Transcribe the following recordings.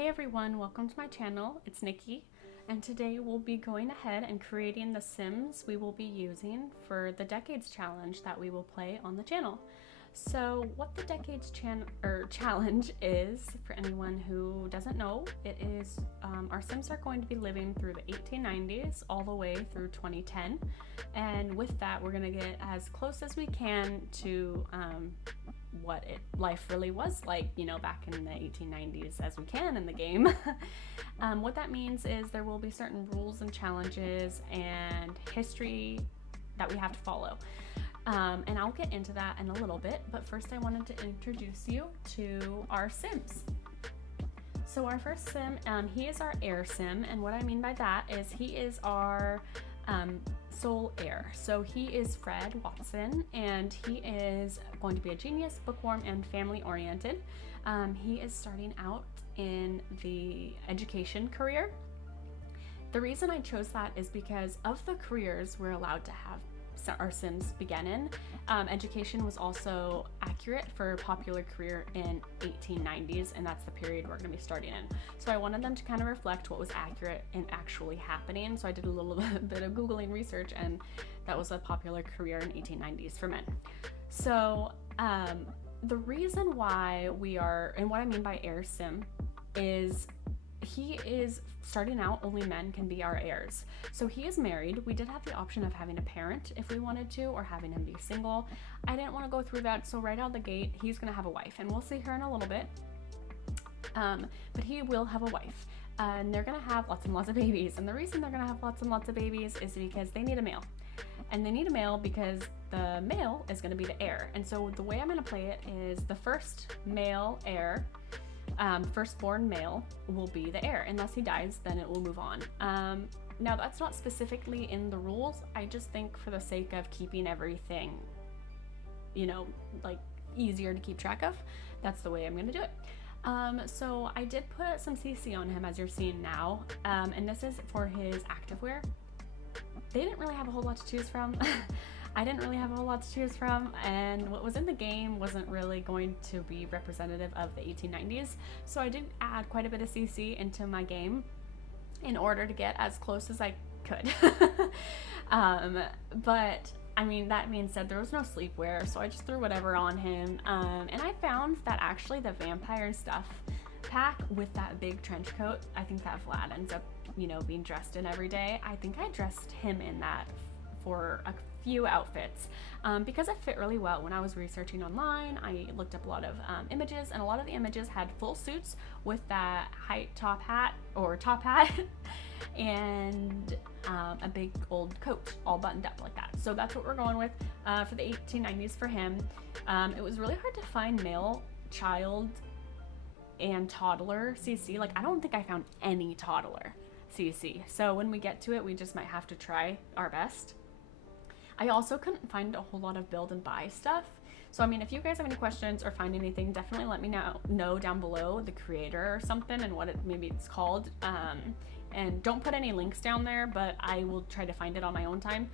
Hey everyone, welcome to my channel. It's Nikki, and today we'll be going ahead and creating the Sims we will be using for the Decades Challenge that we will play on the channel. So what the Decades Challenge is, for anyone who doesn't know, it is our Sims are going to be living through the 1890s all the way through 2010, and with that we're going to get as close as we can to what life really was like, back in the 1890s as we can in the game. What that means is there will be certain rules and challenges and history that we have to follow. And I'll get into that in a little bit, but first I wanted to introduce you to our Sims. So our first Sim, he is our heir Sim, and what I mean by that is he is our sole heir. So he is Fred Watson, and he is going to be a genius, bookworm, and family oriented. He is starting out in the education career. The reason I chose that is because of the careers we're allowed to have our Sims begin in. Education was also accurate for a popular career in 1890s, and that's the period we're going to be starting in. So I wanted them to kind of reflect what was accurate and actually happening. So I did a little bit of Googling research, and that was a popular career in 1890s for men. So the reason why we are, and what I mean by heir Sim, is he is starting out, only men can be our heirs. So he is married. We did have the option of having a parent if we wanted to, or having him be single. I didn't want to go through that, so right out the gate, he's going to have a wife, and we'll see her in a little bit. But he will have a wife, and they're going to have lots and lots of babies. And the reason they're going to have lots and lots of babies is because they need a male. And they need a male because the male is going to be the heir. And so the way I'm going to play it is the first male heir, firstborn male, will be the heir. Unless he dies, then it will move on. Now that's not specifically in the rules. I just think for the sake of keeping everything, like easier to keep track of, that's the way I'm gonna do it. So I did put some CC on him, as you're seeing now, and this is for his activewear. They didn't really have a whole lot to choose from. I didn't really have a whole lot to choose from, and what was in the game wasn't really going to be representative of the 1890s, so I did add quite a bit of CC into my game in order to get as close as I could. But I mean, that being said, there was no sleepwear, so I just threw whatever on him, and I found that actually the vampire stuff pack with that big trench coat, I think that Vlad ends up, being dressed in every day. I think I dressed him in that for a few outfits because it fit really well. When I was researching online, I looked up a lot of images, and a lot of the images had full suits with that top hat and a big old coat all buttoned up like that. So that's what we're going with for the 1890s for him. It was really hard to find male, child, and toddler CC. Like, I don't think I found any toddler CC. So when we get to it, we just might have to try our best. I also couldn't find a whole lot of build and buy stuff. So I mean, if you guys have any questions or find anything, definitely let me know down below, the creator or something, and what maybe it's called. And don't put any links down there, but I will try to find it on my own time.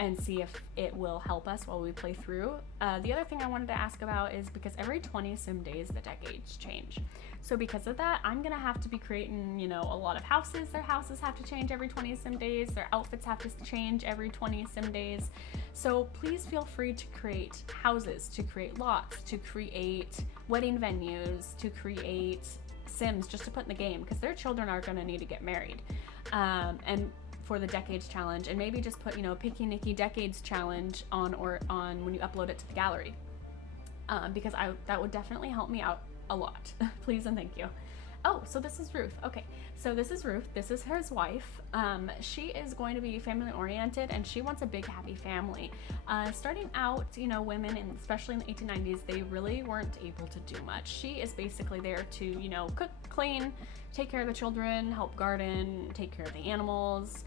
And see if it will help us while we play through. The other thing I wanted to ask about is because every 20 sim days, the decades change. So because of that, I'm gonna have to be creating, a lot of houses. Their houses have to change every 20 sim days. Their outfits have to change every 20 sim days. So please feel free to create houses, to create lots, to create wedding venues, to create Sims just to put in the game, because their children are gonna need to get married. And for the Decades Challenge, and maybe just put, Pikki Nikki Decades Challenge on when you upload it to the gallery, because that would definitely help me out a lot. Please and thank you. Oh, so this is Ruth. Okay, so this is Ruth. This is his wife. She is going to be family oriented, and she wants a big happy family. Starting out, women, and especially in the 1890s, they really weren't able to do much. She is basically there to, cook, clean, take care of the children, help garden, take care of the animals.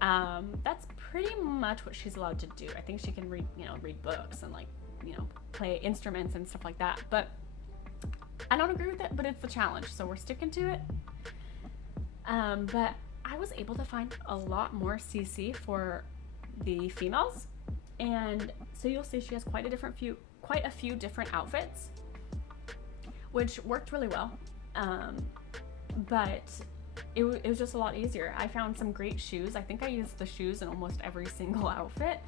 That's pretty much what she's allowed to do. I think she can read books and play instruments and stuff like that. But I don't agree with it, but it's the challenge, so we're sticking to it. But I was able to find a lot more CC for the females, and so you'll see she has quite a few different outfits. which worked really well. But it was just a lot easier. I found some great shoes. I think I used the shoes in almost every single outfit.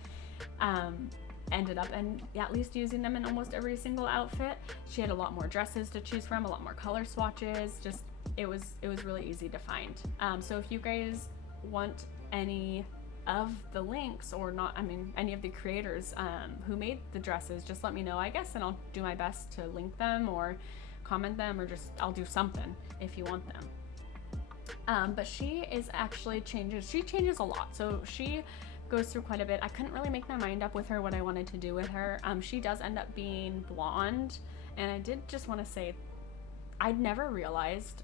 Ended up at least using them in almost every single outfit. She had a lot more dresses to choose from, a lot more color swatches. Just it was really easy to find. So if you guys want any of the links, or not, I mean any of the creators who made the dresses, just let me know, I guess, and I'll do my best to link them or comment them, or just I'll do something if you want them. But she changes a lot. So she goes through quite a bit. I couldn't really make my mind up with her what I wanted to do with her. She does end up being blonde, and I did just want to say I'd never realized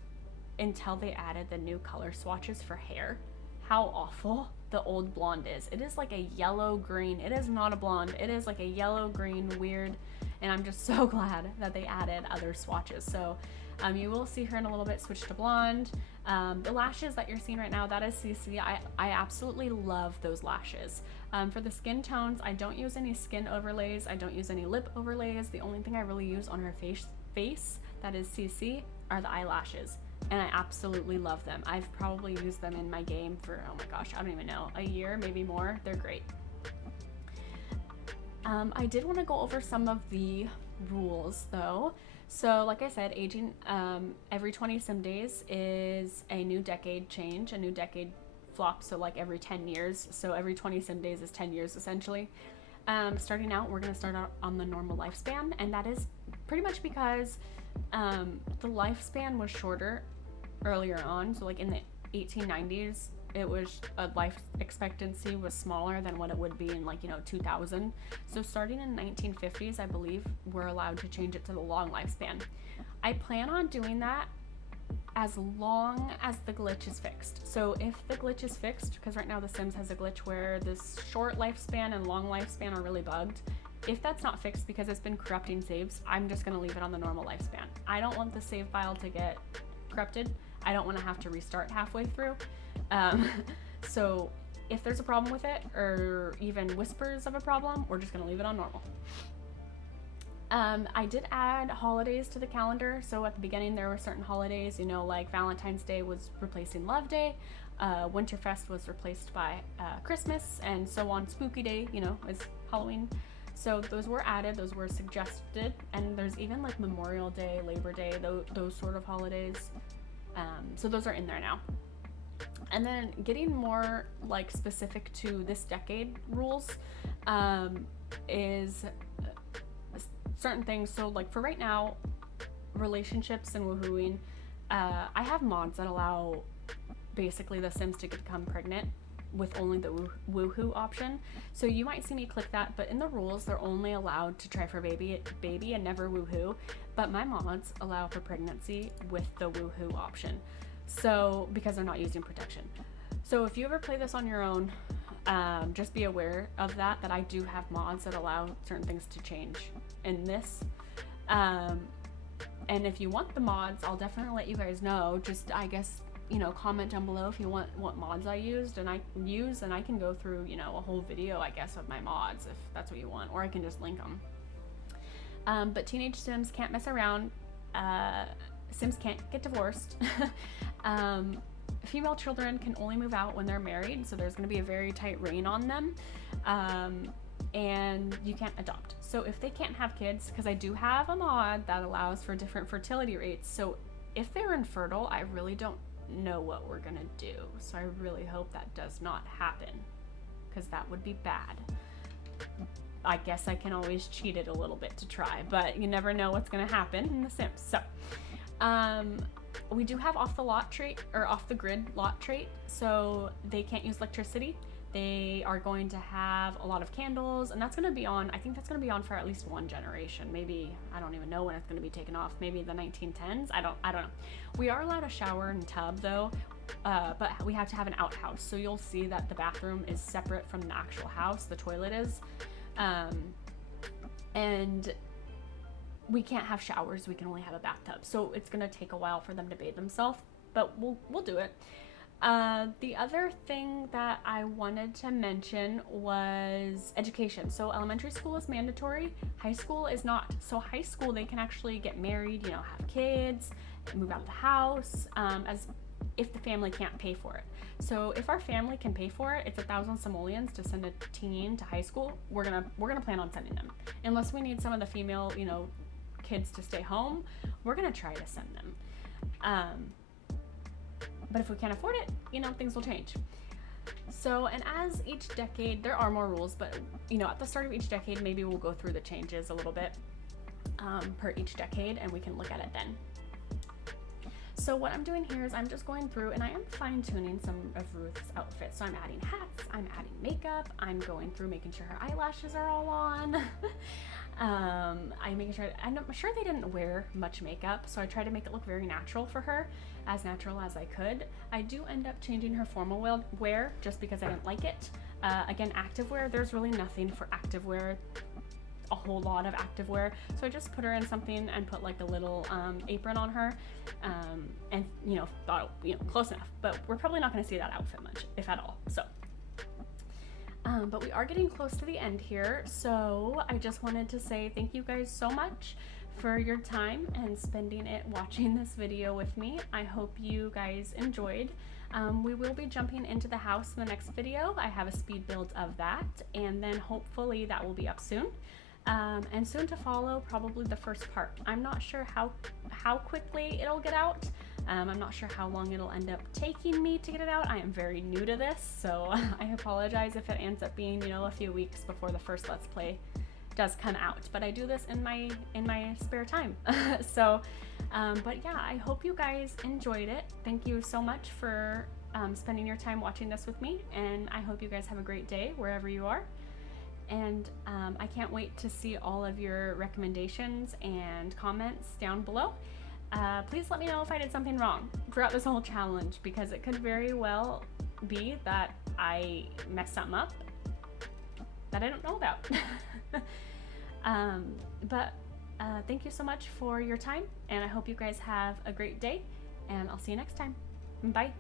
until they added the new color swatches for hair how awful the old blonde is. It is like a yellow green. It is not a blonde. It is like a yellow green weird, and I'm just so glad that they added other swatches. So you will see her in a little bit switch to blonde. The lashes that you're seeing right now, that is CC. I absolutely love those lashes. For the skin tones, I don't use any skin overlays. I don't use any lip overlays. The only thing I really use on her face that is CC are the eyelashes, and I absolutely love them. I've probably used them in my game for, oh my gosh, I don't even know, a year, maybe more. They're great. I did want to go over some of the rules though. So like I said, aging every 20 sim days is a new decade change, a new decade flop. So like every 10 years. So every 20 sim days is 10 years essentially. Starting out, we're going to start out on the normal lifespan, and that is pretty much because the lifespan was shorter earlier on. So like in the 1890s, it was life expectancy was smaller than what it would be in 2000. So starting in 1950s, I believe we're allowed to change it to the long lifespan. I plan on doing that as long as the glitch is fixed. So if the glitch is fixed, because right now The Sims has a glitch where this short lifespan and long lifespan are really bugged. If that's not fixed because it's been corrupting saves, I'm just going to leave it on the normal lifespan. I don't want the save file to get corrupted. I don't want to have to restart halfway through. So if there's a problem with it, or even whispers of a problem, we're just going to leave it on normal. I did add holidays to the calendar. So at the beginning there were certain holidays, like Valentine's Day was replacing Love Day, Winterfest was replaced by Christmas, and so on. Spooky Day, is Halloween. So those were added, those were suggested, and there's even like Memorial Day, Labor Day, those sort of holidays. So those are in there now. And then getting more like specific to this decade rules is certain things. So like for right now, relationships and woohooing, I have mods that allow basically the Sims to become pregnant with only the woohoo option. So you might see me click that, but in the rules they're only allowed to try for baby and never woohoo. But my mods allow for pregnancy with the woohoo option. So because they're not using protection. So if you ever play this on your own, just be aware of that I do have mods that allow certain things to change in this. And if you want the mods, I'll definitely let you guys know. Just, I guess, comment down below if you want what mods I used and I can go through, a whole video, I guess, of my mods if that's what you want, or I can just link them. But teenage Sims can't mess around. Sims can't get divorced. Female children can only move out when they're married, so there's going to be a very tight rein on them. And you can't adopt. So if they can't have kids, because I do have a mod that allows for different fertility rates, so if they're infertile, I really don't know what we're gonna do. So I really hope that does not happen, because that would be bad. I guess I can always cheat it a little bit to try, but you never know what's gonna happen in The Sims. So we do have off the grid lot trait, so they can't use electricity. They are going to have a lot of candles, and that's going to be on, I think that's going to be on for at least one generation. Maybe, I don't even know when it's going to be taken off. Maybe the 1910s. I don't know. We are allowed a shower and tub though, but we have to have an outhouse. So you'll see that the bathroom is separate from the actual house. The toilet is, and we can't have showers. We can only have a bathtub. So it's going to take a while for them to bathe themselves, but we'll do it. The other thing that I wanted to mention was education. So elementary school is mandatory, high school is not. So high school, they can actually get married, you know, have kids, move out of the house, as if the family can't pay for it. So if our family can pay for it, it's 1,000 simoleons to send a teen to high school. We're gonna plan on sending them, unless we need some of the female, you know, kids to stay home. We're gonna try to send them. But if we can't afford it, you know, things will change. So, and as each decade, there are more rules, but you know, at the start of each decade, maybe we'll go through the changes a little bit per each decade, and we can look at it then. So what I'm doing here is I'm just going through and I am fine tuning some of Ruth's outfits. So I'm adding hats, I'm adding makeup, I'm going through making sure her eyelashes are all on. I'm making sure, I'm sure they didn't wear much makeup, so I tried to make it look very natural for her, as natural as I could. I do end up changing her formal wear just because I didn't like it. Again, activewear, there's really nothing for activewear, a whole lot of activewear, so I just put her in something and put like a little apron on her, and you know, thought, you know, close enough, but we're probably not going to see that outfit much, if at all. So but we are getting close to the end here, so I just wanted to say thank you guys so much for your time and spending it watching this video with me. I hope you guys enjoyed. We will be jumping into the house in the next video. I have a speed build of that, and then hopefully that will be up soon. And soon to follow, probably the first part. I'm not sure how quickly it'll get out. I'm not sure how long it'll end up taking me to get it out. I am very new to this, so I apologize if it ends up being, you know, a few weeks before the first Let's Play does come out. But I do this in my spare time. So, but yeah, I hope you guys enjoyed it. Thank you so much for spending your time watching this with me, and I hope you guys have a great day wherever you are. And I can't wait to see all of your recommendations and comments down below. Please let me know if I did something wrong throughout this whole challenge, because it could very well be that I messed something up that I don't know about. But thank you so much for your time, and I hope you guys have a great day, and I'll see you next time. Bye.